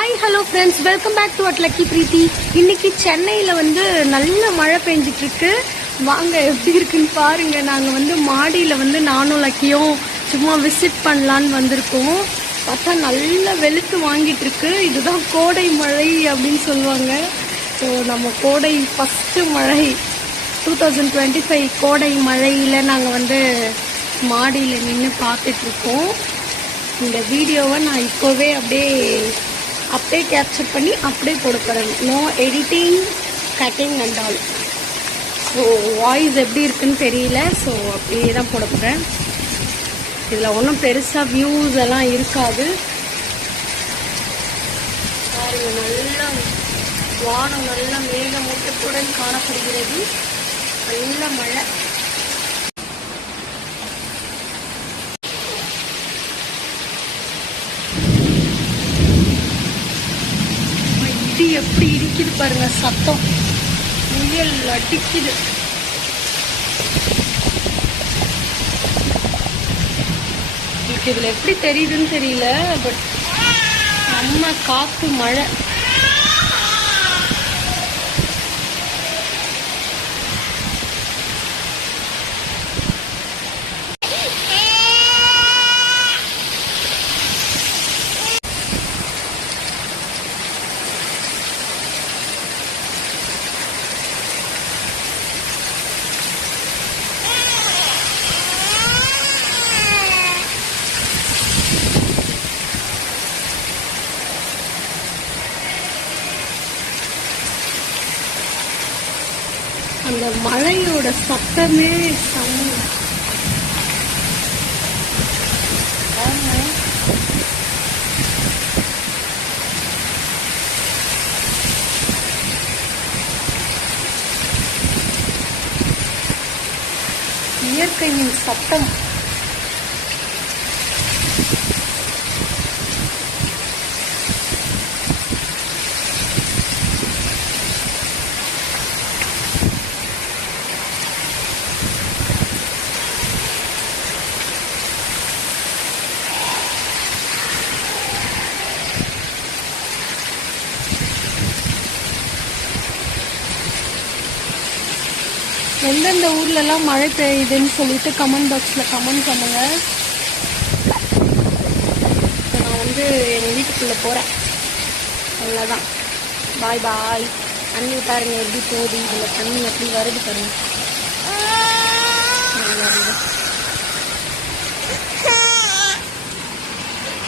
Hi hello friends, welcome back to lucky Preethi. இன்னைக்கு சென்னையில் நல்ல மழை பெஞ்சிட்டு இருக்கு. வாங்க எப்படி இருக்குன்னு பாருங்க. நாங்கள் மாடியில் நானும் லக்கியும் சும்மா விசிட் பண்ணலான்னு வந்திருக்கோம். பார்த்தா நல்ல வெளுத்து வாங்கிட்டு இருக்கு. இதுதான் கோடை மழை அப்படின்னு சொல்லுவாங்க. ஸோ நம்ம கோடை ஃபஸ்ட்டு மழை 2025 கோடை மழையில் நாங்கள் மாடியில் நின்று பார்த்துட்ருக்கோம். இந்த வீடியோவை நான் இப்போவே அப்படியே கேப்சர் பண்ணி அப்படியே கொடுக்குறேன். No editing, cutting and all. So voice எப்படி இருக்குன்னு தெரியல. ஸோ அப்படியே தான் போட போகிறேன். இதில் ஒன்றும் பெருசாக வியூஸ் எல்லாம் இருக்காது. பாருங்க, நல்லா வானம் நல்ல மேகமூட்டத்துடன் காணப்படுகிறது. நல்ல மழை. எப்படி இடிக்குது பாருங்க, சத்தம் முயல் அடிக்குது. இதுல எப்படி தெரியுதுன்னு தெரியல, பட் நம்ம காத்து மழை. அந்த மழையோட சத்தமே இயற்கையின் சத்தம். எந்தெந்த ஊர்லலாம் மழை பெய்யுதுன்னு சொல்லிட்டு கமெண்ட் பாக்ஸில் கமெண்ட் பண்ணுங்க. நான் எங்கள் வீட்டுக்குள்ளே போகிறேன். அவ்வளோதான். பாய் பாய். தண்ணி பாருங்க எப்படி போகுது. இதில் தண்ணி எப்படி வருது பாருங்க.